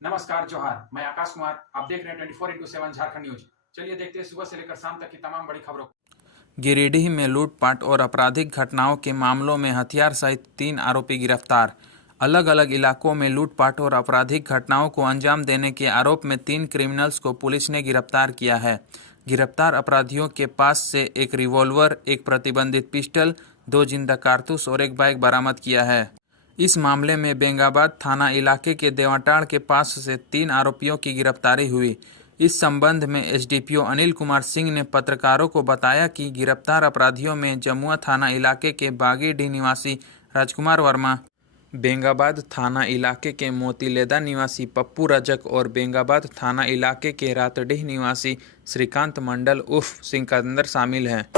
नमस्कार, जोहार। मैं आकाश कुमार। आप देख रहे हैं 24x7 झारखंड न्यूज। चलिए देखते हैं सुबह से लेकर शाम तक की तमाम बड़ी खबरों को। गिरिडीह में लूटपाट और आपराधिक घटनाओं के मामलों में हथियार सहित 3 आरोपी गिरफ्तार। अलग अलग इलाकों में लूटपाट और आपराधिक घटनाओं को अंजाम देने के आरोप में 3 क्रिमिनल्स को पुलिस ने गिरफ्तार किया है। गिरफ्तार अपराधियों के पास से एक रिवॉल्वर, एक प्रतिबंधित पिस्टल, 2 जिंदा कारतूस और एक बाइक बरामद किया है। इस मामले में बेंगाबाद थाना इलाके के देवाटाड़ के पास से 3 आरोपियों की गिरफ्तारी हुई। इस संबंध में एसडीपीओ अनिल कुमार सिंह ने पत्रकारों को बताया कि गिरफ्तार अपराधियों में जमुआ थाना इलाके के बागीडीह निवासी राजकुमार वर्मा, बेंगाबाद थाना इलाके के मोतीलेदा निवासी पप्पू रजक और बेंगाबाद थाना इलाके के रातडीह निवासी श्रीकांत मंडल उर्फ सिकंदर शामिल हैं।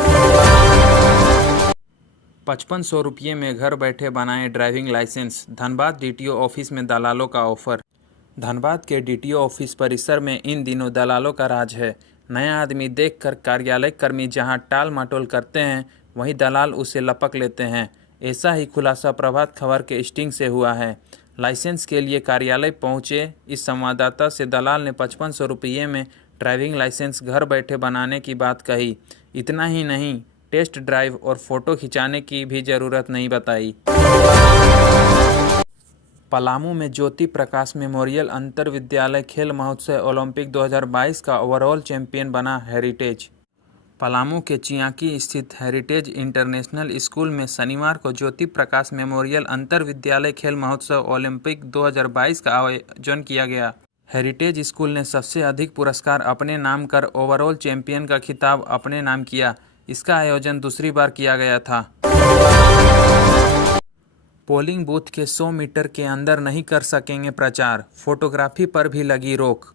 5500 रुपये में घर बैठे बनाए driving licence. Dhanbad DTO office में दलालों का ऑफर। धनबाद के डीटीओ ऑफिस परिसर में इन दिनों दलालों का राज है। नया आदमी देखकर कार्यालय कर्मी जहां टाल मटोल करते हैं, वहीं दलाल उसे लपक लेते हैं। ऐसा ही खुलासा प्रभात खबर के स्टिंग से हुआ है। लाइसेंस के लिए कार्यालय पहुंचे इस संवाददाता से दलाल ने 5500 रुपये में ड्राइविंग लाइसेंस घर बैठे बनाने की बात कही। इतना ही नहीं, टेस्ट ड्राइव और फोटो खिंचाने की भी ज़रूरत नहीं बताई। पलामू में ज्योति प्रकाश मेमोरियल अंतर विद्यालय खेल महोत्सव ओलंपिक 2022 का ओवरऑल चैंपियन बना हेरिटेज। पलामू के चियाकी स्थित हेरिटेज इंटरनेशनल स्कूल में शनिवार को ज्योति प्रकाश मेमोरियल अंतर विद्यालय खेल महोत्सव ओलंपिक 2022 का आयोजन किया गया। हेरिटेज स्कूल ने सबसे अधिक पुरस्कार अपने नाम कर ओवरऑल चैंपियन का खिताब अपने नाम किया। इसका आयोजन दूसरी बार किया गया था। पोलिंग बूथ के 100 मीटर के अंदर नहीं कर सकेंगे प्रचार, फोटोग्राफी पर भी लगी रोक।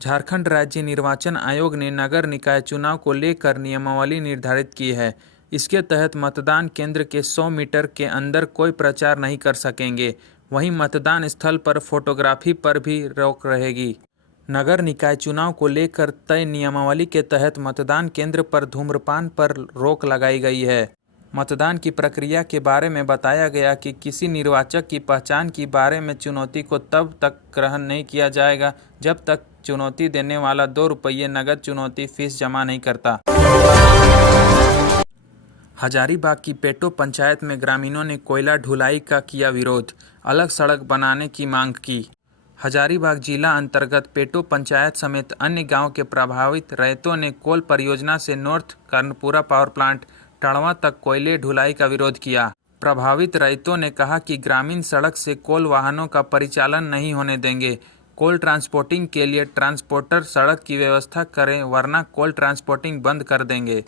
झारखंड राज्य निर्वाचन आयोग ने नगर निकाय चुनाव को लेकर नियमावली निर्धारित की है। इसके तहत मतदान केंद्र के 100 मीटर के अंदर कोई प्रचार नहीं कर सकेंगे। वहीं मतदान स्थल पर फोटोग्राफी पर भी रोक रहेगी। नगर निकाय चुनाव को लेकर तय नियमावली के तहत मतदान केंद्र पर धूम्रपान पर रोक लगाई गई है। मतदान की प्रक्रिया के बारे में बताया गया कि किसी निर्वाचक की पहचान के बारे में चुनौती को तब तक ग्रहण नहीं किया जाएगा जब तक चुनौती देने वाला 2 रुपये नगद चुनौती फीस जमा नहीं करता। हजारीबाग की पेटो पंचायत में ग्रामीणों ने कोयला ढुलाई का किया विरोध, अलग सड़क बनाने की मांग की। हजारीबाग जिला अंतर्गत पेटो पंचायत समेत अन्य गांव के प्रभावित रैयतों ने कोल परियोजना से north Karanpura power plant Tarwa तक कोयले ढुलाई का विरोध किया। प्रभावित रैयतों ने कहा कि ग्रामीण सड़क से कोल वाहनों का परिचालन नहीं होने देंगे। कोल ट्रांसपोर्टिंग के लिए ट्रांसपोर्टर सड़क की व्यवस्था करें, वरना कोल ट्रांसपोर्टिंग बंद कर देंगे।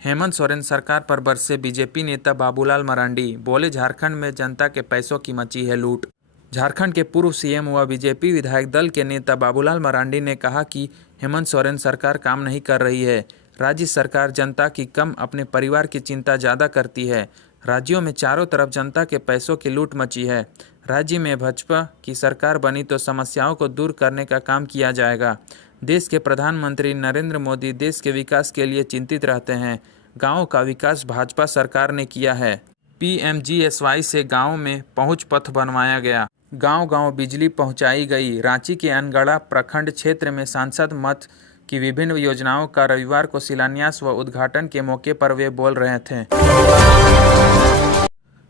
हेमंत सोरेन सरकार पर बरसे बीजेपी नेता बाबूलाल मरांडी, बोले झारखंड में जनता के पैसों की मची है लूट। झारखंड के पूर्व सीएम व बीजेपी विधायक दल के नेता बाबूलाल मरांडी ने कहा कि हेमंत सोरेन सरकार काम नहीं कर रही है। राज्य सरकार जनता की कम अपने परिवार की चिंता ज़्यादा करती है। राज्यों में चारों तरफ जनता के पैसों की लूट मची है। राज्य में भाजपा की सरकार बनी तो समस्याओं को दूर करने का काम किया जाएगा। देश के प्रधानमंत्री नरेंद्र मोदी देश के विकास के लिए चिंतित रहते हैं। गाँव का विकास भाजपा सरकार ने किया है। पीएमजीएसवाई से गाँव में पहुँच पथ बनवाया गया। गांव-गांव बिजली पहुंचाई गई। रांची के अनगढ़ा प्रखंड क्षेत्र में सांसद मत की विभिन्न योजनाओं का रविवार को शिलान्यास व उद्घाटन के मौके पर वे बोल रहे थे।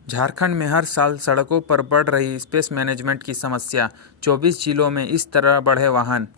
झारखंड में हर साल सड़कों पर बढ़ रही स्पेस मैनेजमेंट की समस्या, 24 जिलों में इस तरह बढ़े वाहन।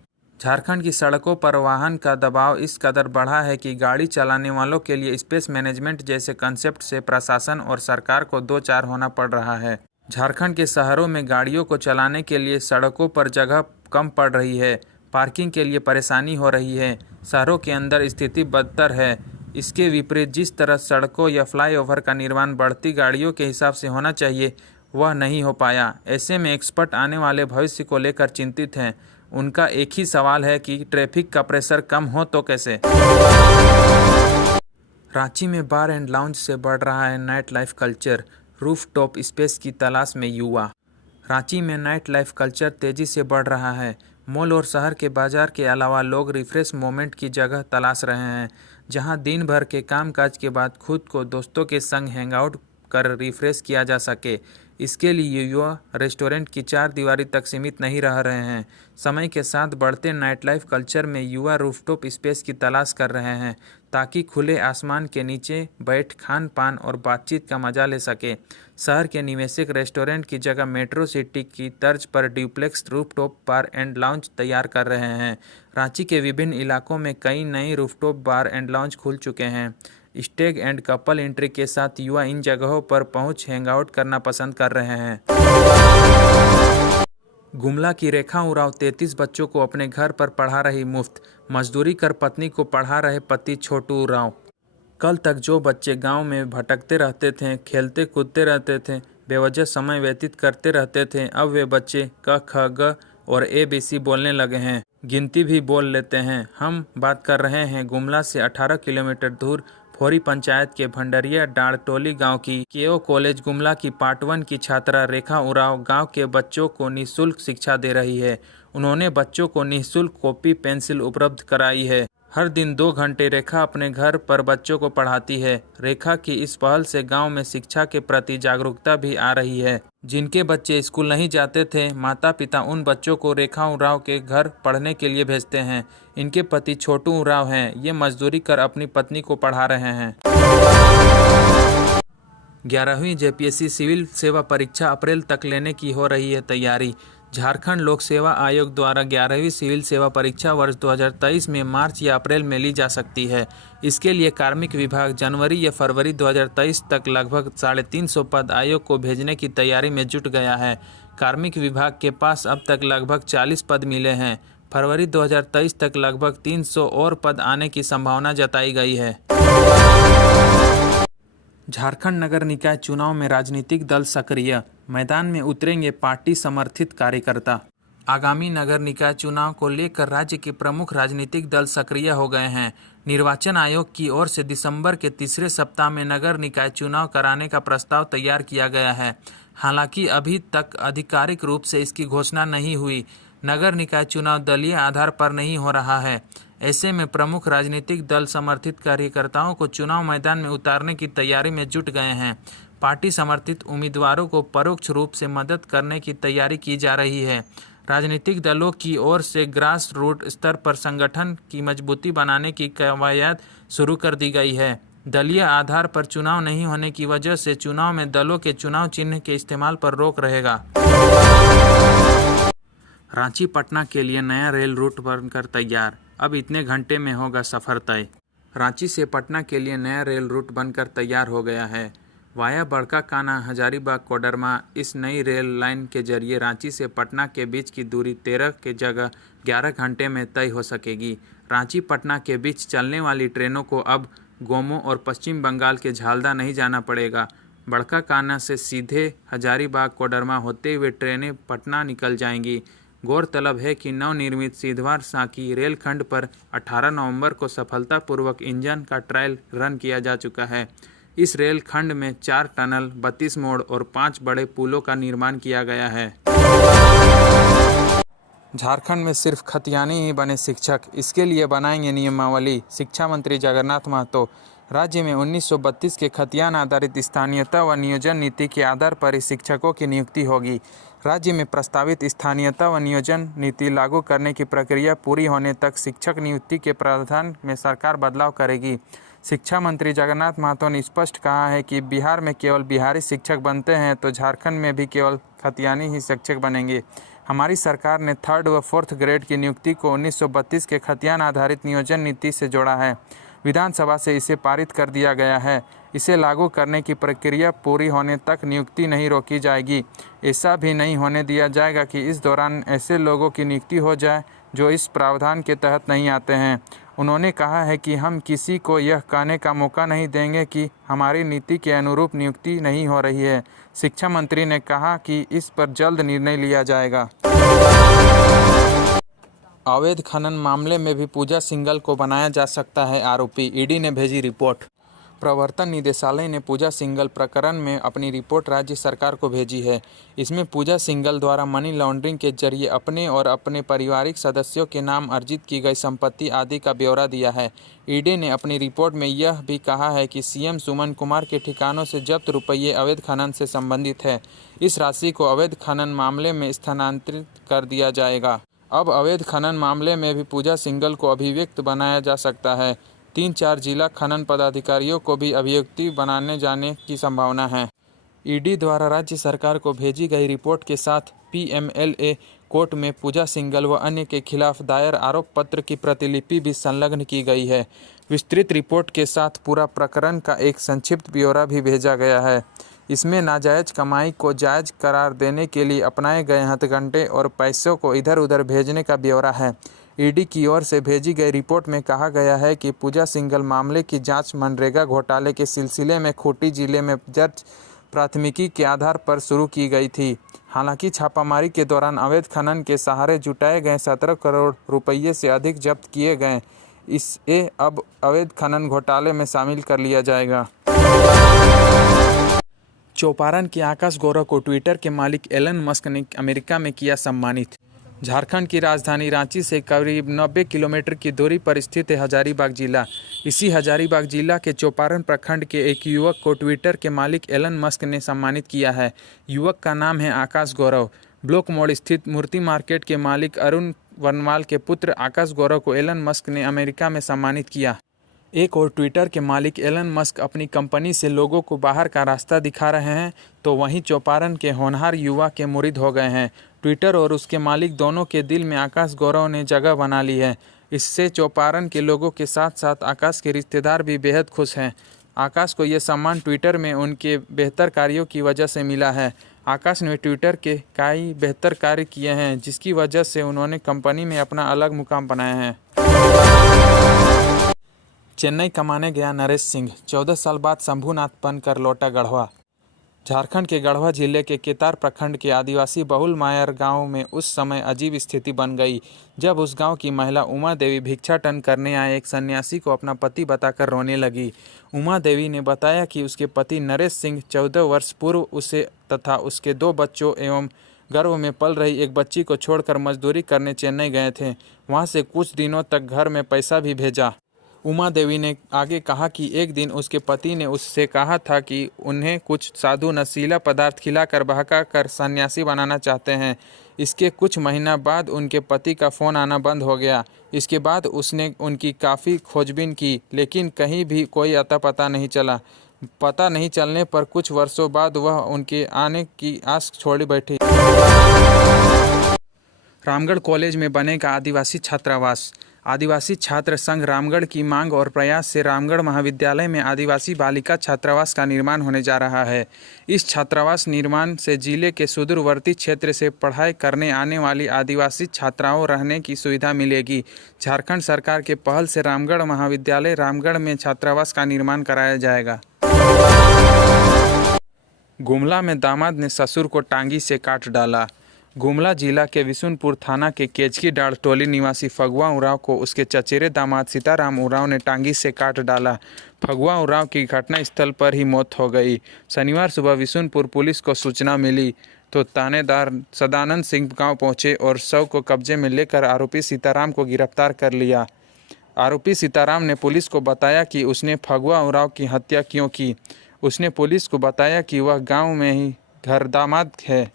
झारखंड की सड़कों पर वाहन का दबाव इस कदर बढ़ा है कि गाड़ी चलाने वालों के लिए स्पेस मैनेजमेंट जैसे कंसेप्ट से प्रशासन और सरकार को दो चार होना पड़ रहा है। झारखंड के शहरों में गाड़ियों को चलाने के लिए सड़कों पर जगह कम पड़ रही है। पार्किंग के लिए परेशानी हो रही है। शहरों के अंदर स्थिति बदतर है। इसके विपरीत जिस तरह सड़कों या फ्लाईओवर का निर्माण बढ़ती गाड़ियों के हिसाब से होना चाहिए, वह नहीं हो पाया। ऐसे में एक्सपर्ट आने वाले भविष्य को लेकर चिंतित हैं। उनका एक ही सवाल है कि ट्रैफिक का प्रेशर कम हो तो कैसे। रांची में बार एंड लाउंज से बढ़ रहा है night life culture, rooftop space की तलाश में युवा। रांची में नाइट लाइफ कल्चर तेजी से बढ़ रहा है। मॉल और शहर के बाजार के अलावा लोग रिफ्रेश मोमेंट की जगह तलाश रहे हैं, जहां दिन भर के कामकाज के बाद खुद को दोस्तों के संग हैंगआउट कर रिफ्रेश किया जा सके। इसके लिए युवा रेस्टोरेंट की 4 दीवारी तक सीमित नहीं रह रहे हैं। समय के साथ बढ़ते नाइट लाइफ कल्चर में युवा रूफटॉप स्पेस की तलाश कर रहे हैं ताकि खुले आसमान के नीचे बैठ खान पान और बातचीत का मजा ले सके। शहर के निवेशक रेस्टोरेंट की जगह मेट्रो सिटी की तर्ज पर duplex rooftop bar and lounge तैयार कर रहे हैं। रांची के विभिन्न इलाकों में कई नई रूफटॉप बार एंड लाउंज खुल चुके हैं। स्टेग एंड कपल एंट्री के साथ युवा इन जगहों पर पहुंच हैंगआउट करना पसंद कर रहे हैं। गुमला की रेखा उरांव 33 बच्चों को अपने घर पर पढ़ा रही मुफ्त। मजदूरी कर पत्नी को पढ़ा रहे पति छोटू उरांव। कल तक जो बच्चे गांव में भटकते रहते थे, खेलते कूदते रहते थे, बेवजह समय व्यतीत करते रहते थे, अब वे बच्चे क ख ग और ABC बोलने लगे हैं, गिनती भी बोल लेते हैं। हम बात कर रहे हैं गुमला से 18 किलोमीटर दूर फोरी पंचायत के भंडरिया डांडटोली गांव की। केओ कॉलेज गुमला की पार्ट 1 की छात्रा रेखा उरांव गांव के बच्चों को निःशुल्क शिक्षा दे रही है। उन्होंने बच्चों को निःशुल्क कॉपी पेंसिल उपलब्ध कराई है। हर दिन 2 घंटे रेखा अपने घर पर बच्चों को पढ़ाती है। रेखा की इस पहल से गांव में शिक्षा के प्रति जागरूकता भी आ रही है। जिनके बच्चे स्कूल नहीं जाते थे, माता पिता उन बच्चों को रेखा उरांव के घर पढ़ने के लिए भेजते हैं। इनके पति छोटू उरांव हैं। ये मजदूरी कर अपनी पत्नी को पढ़ा रहे हैं। 11वीं JPSC सिविल सेवा परीक्षा अप्रैल तक लेने की हो रही है तैयारी। झारखंड लोक सेवा आयोग द्वारा 11वीं सिविल सेवा परीक्षा वर्ष 2023 में मार्च या अप्रैल में ली जा सकती है। इसके लिए कार्मिक विभाग जनवरी या फरवरी 2023 तक लगभग 350 पद आयोग को भेजने की तैयारी में जुट गया है। कार्मिक विभाग के पास अब तक लगभग 40 पद मिले हैं। फरवरी 2023 तक लगभग 300 और पद आने की संभावना जताई गई है। झारखंड नगर निकाय चुनाव में राजनीतिक दल सक्रिय, मैदान में उतरेंगे पार्टी समर्थित कार्यकर्ता। आगामी नगर निकाय चुनाव को लेकर राज्य के प्रमुख राजनीतिक दल सक्रिय हो गए हैं। निर्वाचन आयोग की ओर से दिसंबर के तीसरे सप्ताह में नगर निकाय चुनाव कराने का प्रस्ताव तैयार किया गया है। हालांकि अभी तक आधिकारिक रूप से इसकी घोषणा नहीं हुई। नगर निकाय चुनाव दलीय आधार पर नहीं हो रहा है। ऐसे में प्रमुख राजनीतिक दल समर्थित कार्यकर्ताओं को चुनाव मैदान में उतारने की तैयारी में जुट गए हैं। पार्टी समर्थित उम्मीदवारों को परोक्ष रूप से मदद करने की तैयारी की जा रही है। राजनीतिक दलों की ओर से ग्रास रूट स्तर पर संगठन की मजबूती बनाने की कवायद शुरू कर दी गई है। दलीय आधार पर चुनाव नहीं होने की वजह से चुनाव में दलों के चुनाव चिन्ह के इस्तेमाल पर रोक रहेगा। रांची पटना के लिए नया रेल रूट बनकर तैयार, अब इतने घंटे में होगा सफर तय। रांची से पटना के लिए नया रेल रूट बनकर तैयार हो गया है। वाया बड़का काना हजारीबाग कोडरमा। इस नई रेल लाइन के जरिए रांची से पटना के बीच की दूरी 13 के जगह 11 घंटे में तय हो सकेगी। रांची पटना के बीच चलने वाली ट्रेनों को अब गोमो और पश्चिम बंगाल के झालदा नहीं जाना पड़ेगा। बड़का काना से सीधे हजारीबाग कोडरमा होते हुए ट्रेनें पटना निकल जाएंगी। गौरतलब है कि नवनिर्मित सिद्धवार सांकी रेलखंड पर 18 नवंबर को सफलतापूर्वक इंजन का ट्रायल रन किया जा चुका है। इस रेलखंड में 4 टनल, 32 मोड़ और 5 बड़े पुलों का निर्माण किया गया है। झारखंड में सिर्फ खतियानी ही बने शिक्षक, इसके लिए बनाएंगे नियमावली। शिक्षा मंत्री जगन्नाथ महतो। राज्य में 1932 के खतियान आधारित स्थानीयता व नियोजन नीति के आधार पर ही शिक्षकों की नियुक्ति होगी। राज्य में प्रस्तावित स्थानीयता व नियोजन नीति लागू करने की प्रक्रिया पूरी होने तक शिक्षक नियुक्ति के प्रावधान में सरकार बदलाव करेगी। शिक्षा मंत्री जगन्नाथ महतो ने स्पष्ट कहा है कि बिहार में केवल बिहारी शिक्षक बनते हैं तो झारखंड में भी केवल खतियानी ही शिक्षक बनेंगे। हमारी सरकार ने 3rd व 4th ग्रेड की नियुक्ति को 1932 के खतियान आधारित नियोजन नीति से जोड़ा है। विधानसभा से इसे पारित कर दिया गया है। इसे लागू करने की प्रक्रिया पूरी होने तक नियुक्ति नहीं रोकी जाएगी। ऐसा भी नहीं होने दिया जाएगा कि इस दौरान ऐसे लोगों की नियुक्ति हो जाए जो इस प्रावधान के तहत नहीं आते हैं। उन्होंने कहा है कि हम किसी को यह कहने का मौका नहीं देंगे कि हमारी नीति के अनुरूप नियुक्ति नहीं हो रही है। शिक्षा मंत्री ने कहा कि इस पर जल्द निर्णय लिया जाएगा। अवैध खनन मामले में भी पूजा सिंघल को बनाया जा सकता है आरोपी, ईडी ने भेजी रिपोर्ट। प्रवर्तन निदेशालय ने पूजा सिंघल प्रकरण में अपनी रिपोर्ट राज्य सरकार को भेजी है। इसमें पूजा सिंघल द्वारा मनी लॉन्ड्रिंग के जरिए अपने और अपने पारिवारिक सदस्यों के नाम अर्जित की गई संपत्ति आदि का ब्यौरा दिया है। ईडी ने अपनी रिपोर्ट में यह भी कहा है कि सीएम सुमन कुमार के ठिकानों से जब्त रुपये अवैध खनन से संबंधित है। इस राशि को अवैध खनन मामले में स्थानांतरित कर दिया जाएगा। अब अवैध खनन मामले में भी पूजा सिंघल को अभियुक्त बनाया जा सकता है। 3-4 जिला खनन पदाधिकारियों को भी अभियुक्ति बनाने जाने की संभावना है। ईडी द्वारा राज्य सरकार को भेजी गई रिपोर्ट के साथ पीएमएलए कोर्ट में पूजा सिंघल व अन्य के खिलाफ दायर आरोप पत्र की प्रतिलिपि भी संलग्न की गई है। विस्तृत रिपोर्ट के साथ पूरा प्रकरण का एक संक्षिप्त ब्यौरा भी भेजा गया है। इसमें नाजायज कमाई को जायज करार देने के लिए अपनाए गए हथकंडे और पैसों को इधर उधर भेजने का ब्यौरा है। ईडी की ओर से भेजी गई रिपोर्ट में कहा गया है कि पूजा सिंघल मामले की जांच मनरेगा घोटाले के सिलसिले में खूंटी जिले में दर्ज प्राथमिकी के आधार पर शुरू की गई थी। हालांकि छापामारी के दौरान अवैध खनन के सहारे जुटाए गए 17 करोड़ रुपये से अधिक जब्त किए गए। इसे अब अवैध खनन घोटाले में शामिल कर लिया जाएगा। चौपारण के आकाश गौरव को ट्विटर के मालिक एलन मस्क ने अमेरिका में किया सम्मानित। झारखंड की राजधानी रांची से करीब 90 किलोमीटर की दूरी पर स्थित है हजारीबाग जिला। इसी हजारीबाग जिला के चौपारण प्रखंड के एक युवक को ट्विटर के मालिक एलन मस्क ने सम्मानित किया है। युवक का नाम है आकाश गौरव। ब्लॉक मोड़ स्थित मूर्ति मार्केट के मालिक अरुण वनवाल के पुत्र आकाश गौरव को एलन मस्क ने अमेरिका में सम्मानित किया। एक और ट्विटर के मालिक एलन मस्क अपनी कंपनी से लोगों को बाहर का रास्ता दिखा रहे हैं, तो वहीं चौपारण के होनहार युवा के मुरीद हो गए हैं। ट्विटर और उसके मालिक दोनों के दिल में आकाश गौरव ने जगह बना ली है। इससे चौपारण के लोगों के साथ साथ आकाश के रिश्तेदार भी बेहद खुश हैं। आकाश को यह सम्मान ट्विटर में उनके बेहतर कार्यों की वजह से मिला है। आकाश ने ट्विटर के कई बेहतर कार्य किए हैं, जिसकी वजह से उन्होंने कंपनी में अपना अलग मुकाम बनाया है। चेन्नई कमाने गया नरेश सिंह, 14 साल बाद शंभुनाथ बनकर लौटा गढ़वा। झारखंड के गढ़वा जिले के केतार प्रखंड के आदिवासी बहुल मायर गांव में उस समय अजीब स्थिति बन गई, जब उस गांव की महिला उमा देवी भिक्षाटन करने आए एक सन्यासी को अपना पति बताकर रोने लगी। उमा देवी ने बताया कि उसके पति नरेश सिंह 14 वर्ष पूर्व उसे तथा उसके 2 बच्चों एवं गर्भ में पल रही एक बच्ची को छोड़कर मजदूरी करने चेन्नई गए थे। वहां से कुछ दिनों तक घर में पैसा भी भेजा। उमा देवी ने आगे कहा कि एक दिन उसके पति ने उससे कहा था कि उन्हें कुछ साधु नशीला पदार्थ खिलाकर बहका कर सन्यासी बनाना चाहते हैं। इसके कुछ महीना बाद उनके पति का फ़ोन आना बंद हो गया। इसके बाद उसने उनकी काफ़ी खोजबीन की, लेकिन कहीं भी कोई अता पता नहीं चला। पता नहीं चलने पर कुछ वर्षों बाद वह उनके आने की आस छोड़ बैठी। रामगढ़ कॉलेज में बनेगा आदिवासी छात्रावास। आदिवासी छात्र संघ रामगढ़ की मांग और प्रयास से रामगढ़ महाविद्यालय में आदिवासी बालिका छात्रावास का निर्माण होने जा रहा है। इस छात्रावास निर्माण से जिले के सुदूरवर्ती क्षेत्र से पढ़ाई करने आने वाली आदिवासी छात्राओं रहने की सुविधा मिलेगी। झारखंड सरकार के पहल से रामगढ़ महाविद्यालय रामगढ़ में छात्रावास का निर्माण कराया जाएगा। गुमला में दामाद ने ससुर को टांगी से काट डाला। गुमला जिला के विशुनपुर थाना के केचकी डाड़ टोली निवासी फगुआ उरांव को उसके चचेरे दामाद सीताराम उरांव ने टांगी से काट डाला। फगुआ उरांव की घटनास्थल पर ही मौत हो गई। शनिवार सुबह विशुनपुर पुलिस को सूचना मिली तो थानेदार सदानंद सिंह गांव पहुंचे और शव को कब्जे में लेकर आरोपी सीताराम को गिरफ्तार कर लिया। आरोपी सीताराम ने पुलिस को बताया कि उसने फगुआ उरांव की हत्या क्यों की। उसने पुलिस को बताया कि वह गाँव में ही घर दामाद है।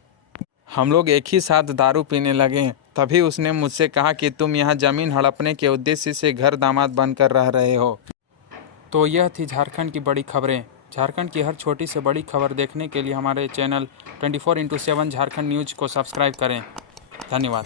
हम लोग एक ही साथ दारू पीने लगे, तभी उसने मुझसे कहा कि तुम यहाँ ज़मीन हड़पने के उद्देश्य से घर दामाद बनकर रह रहे हो। तो यह थी झारखंड की बड़ी खबरें। झारखंड की हर छोटी से बड़ी खबर देखने के लिए हमारे चैनल 24x7 झारखंड न्यूज़ को सब्सक्राइब करें। धन्यवाद।